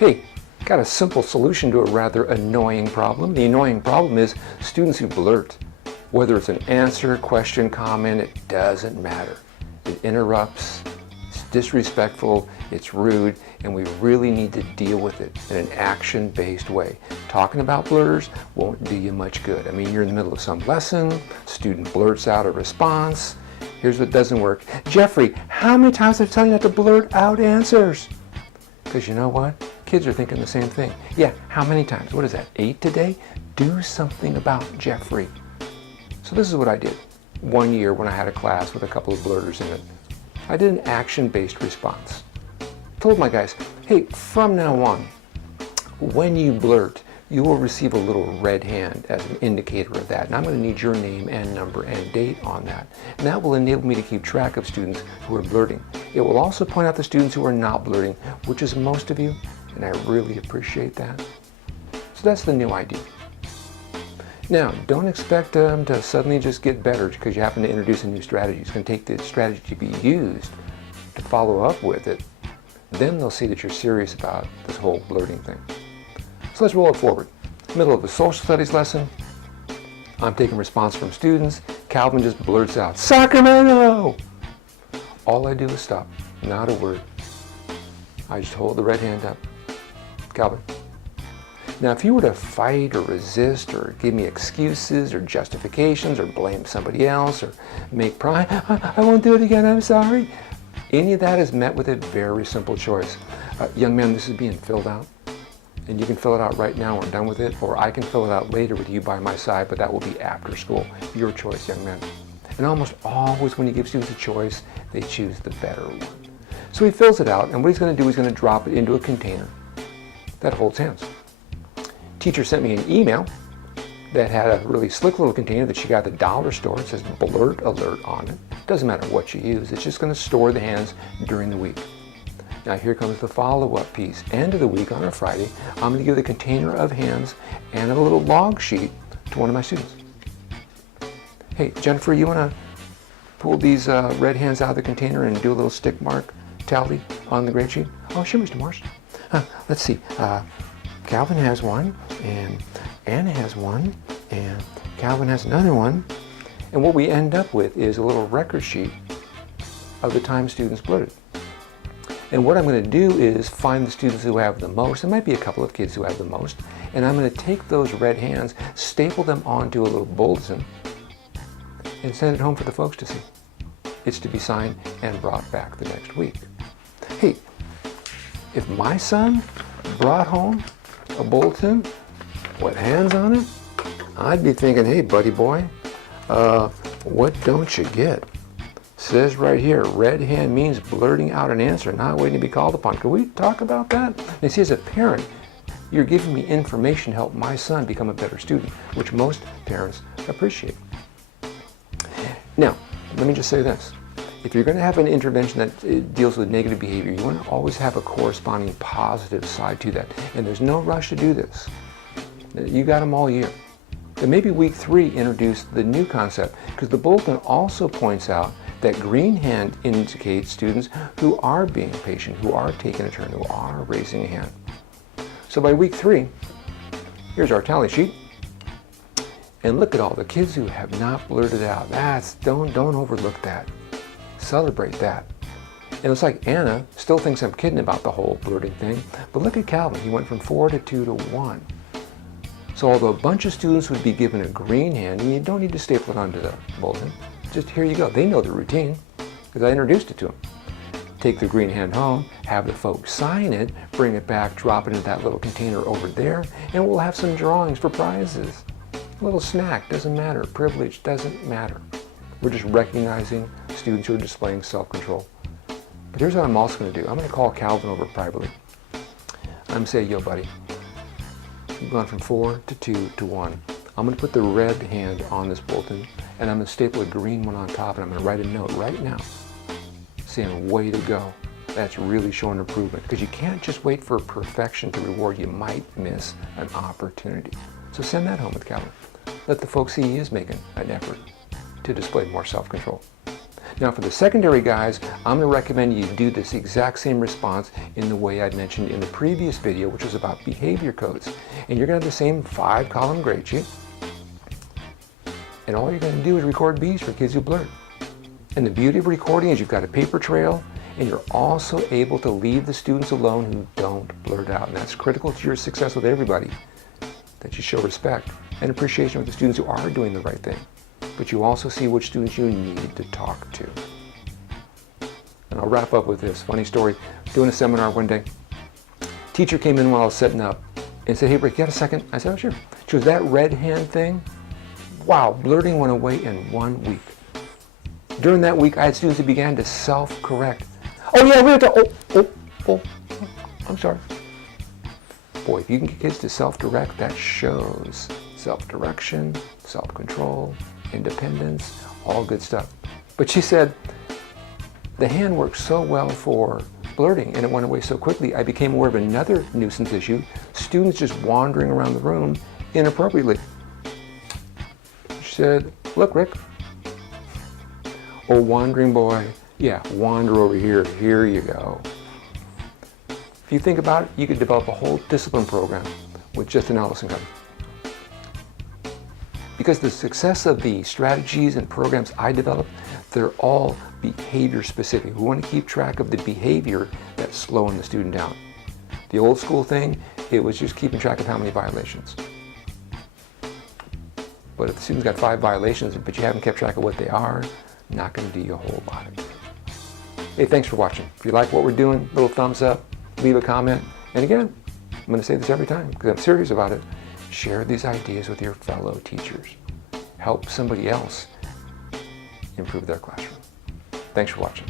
Hey, got a simple solution to a rather annoying problem. The annoying problem is students who blurt. Whether it's an answer, question, comment, it doesn't matter. It interrupts, it's disrespectful, it's rude, and we really need to deal with it in an action-based way. Talking about blurters won't do you much good. I mean, you're in the middle of some lesson, student blurts out a response. Here's what doesn't work. Jeffrey, how many times have I told you not to blurt out answers? Because you know what? Kids are thinking the same thing. Yeah, how many times? What is that, 8 today? Do something about Jeffrey. So this is what I did. One year when I had a class with a couple of blurters in it, I did an action-based response. Told my guys, hey, from now on, when you blurt, you will receive a little red hand as an indicator of that. And I'm going to need your name and number and date on that. And that will enable me to keep track of students who are blurting. It will also point out the students who are not blurting, which is most of you, and I really appreciate that. So that's the new idea. Now, don't expect them to suddenly just get better because you happen to introduce a new strategy. It's going to take the strategy to be used to follow up with it. Then they'll see that you're serious about this whole blurting thing. So let's roll it forward. Middle of a social studies lesson. I'm taking response from students. Calvin just blurts out, Sacramento! All I do is stop, not a word. I just hold the red hand up. Calvin. Now, if you were to fight or resist or give me excuses or justifications or blame somebody else or make pride, I won't do it again, I'm sorry. Any of that is met with a very simple choice. Young man, this is being filled out. And you can fill it out right now when we're done with it, or I can fill it out later with you by my side, but that will be after school. Your choice, young man. And almost always when you give students a choice, they choose the better one. So he fills it out, and what he's going to do is going to drop it into a container that holds hands. Teacher sent me an email that had a really slick little container that she got at the dollar store. It says Blurt Alert on it. Doesn't matter what you use, it's just going to store the hands during the week. Now here comes the follow-up piece. End of the week on a Friday, I'm going to give the container of hands and a little log sheet to one of my students. Hey, Jennifer, you want to pull these red hands out of the container and do a little stick mark tally on the grade sheet? Oh, sure, Mr. Morse. Let's see. Calvin has one, and Anna has one, and Calvin has another one. And what we end up with is a little record sheet of the time students blurted. And what I'm going to do is find the students who have the most. There might be a couple of kids who have the most. And I'm going to take those red hands, staple them onto a little bulletin, and send it home for the folks to see. It's to be signed and brought back the next week. Hey, if my son brought home a bulletin with hands on it, I'd be thinking, hey, buddy boy, what don't you get? Says right here, red hand means blurting out an answer, not waiting to be called upon. Can we talk about that? And see, as a parent, you're giving me information to help my son become a better student, which most parents appreciate. Now, let me just say this. If you're going to have an intervention that deals with negative behavior, you want to always have a corresponding positive side to that. And there's no rush to do this. You got them all year. Then maybe week 3 introduce the new concept, because the bulletin also points out that green hand indicates students who are being patient, who are taking a turn, who are raising a hand. So by week 3, here's our tally sheet. And look at all the kids who have not blurted out. Don't overlook that. Celebrate that. And it's like Anna still thinks I'm kidding about the whole blurting thing, but look at Calvin. He went from 4 to 2 to 1. So although a bunch of students would be given a green hand, and you don't need to staple it onto the bulletin, just here you go. They know the routine because I introduced it to them. Take the green hand home, have the folks sign it, bring it back, drop it into that little container over there, and we'll have some drawings for prizes. A little snack, doesn't matter. Privilege doesn't matter. We're just recognizing students who are displaying self-control. But here's what I'm also going to do. I'm going to call Calvin over privately. I'm going to say, yo, buddy, you've gone from 4 to 2 to 1. I'm going to put the red hand on this bulletin, and I'm going to staple a green one on top, and I'm going to write a note right now saying, way to go. That's really showing improvement, because you can't just wait for perfection to reward. You might miss an opportunity. So send that home with Calvin. Let the folks see he is making an effort to display more self-control. Now for the secondary guys, I'm going to recommend you do this exact same response in the way I mentioned in the previous video, which was about behavior codes. And you're going to have the same 5-column grade sheet. And all you're going to do is record B's for kids who blurt. And the beauty of recording is you've got a paper trail, and you're also able to leave the students alone who don't blurt out. And that's critical to your success with everybody, that you show respect and appreciation with the students who are doing the right thing. But you also see which students you need to talk to. And I'll wrap up with this funny story. Doing a seminar one day, teacher came in while I was setting up and said, "Hey Rick, you got a second?" I said, "Oh sure." She goes, "That red hand thing, wow, blurting went away in 1 week." During that week, I had students who began to self-correct. "Oh yeah, we have to, I'm sorry." Boy, if you can get kids to self-direct, that shows self-direction, self-control, independence, all good stuff. But she said, the hand works so well for blurting and it went away so quickly, I became aware of another nuisance issue, students just wandering around the room inappropriately. She said, "Look, Rick, oh, wandering boy, yeah, wander over here, here you go." If you think about it, you could develop a whole discipline program with just an Allison Cup. Because the success of the strategies and programs I develop, they're all behavior specific. We want to keep track of the behavior that's slowing the student down. The old school thing, it was just keeping track of how many violations. But if the student's got 5 violations, but you haven't kept track of what they are, not going to do you a whole lot of good. Hey, thanks for watching. If you like what we're doing, little thumbs up, leave a comment. And again, I'm going to say this every time because I'm serious about it. Share these ideas with your fellow teachers. Help somebody else improve their classroom. Thanks for watching.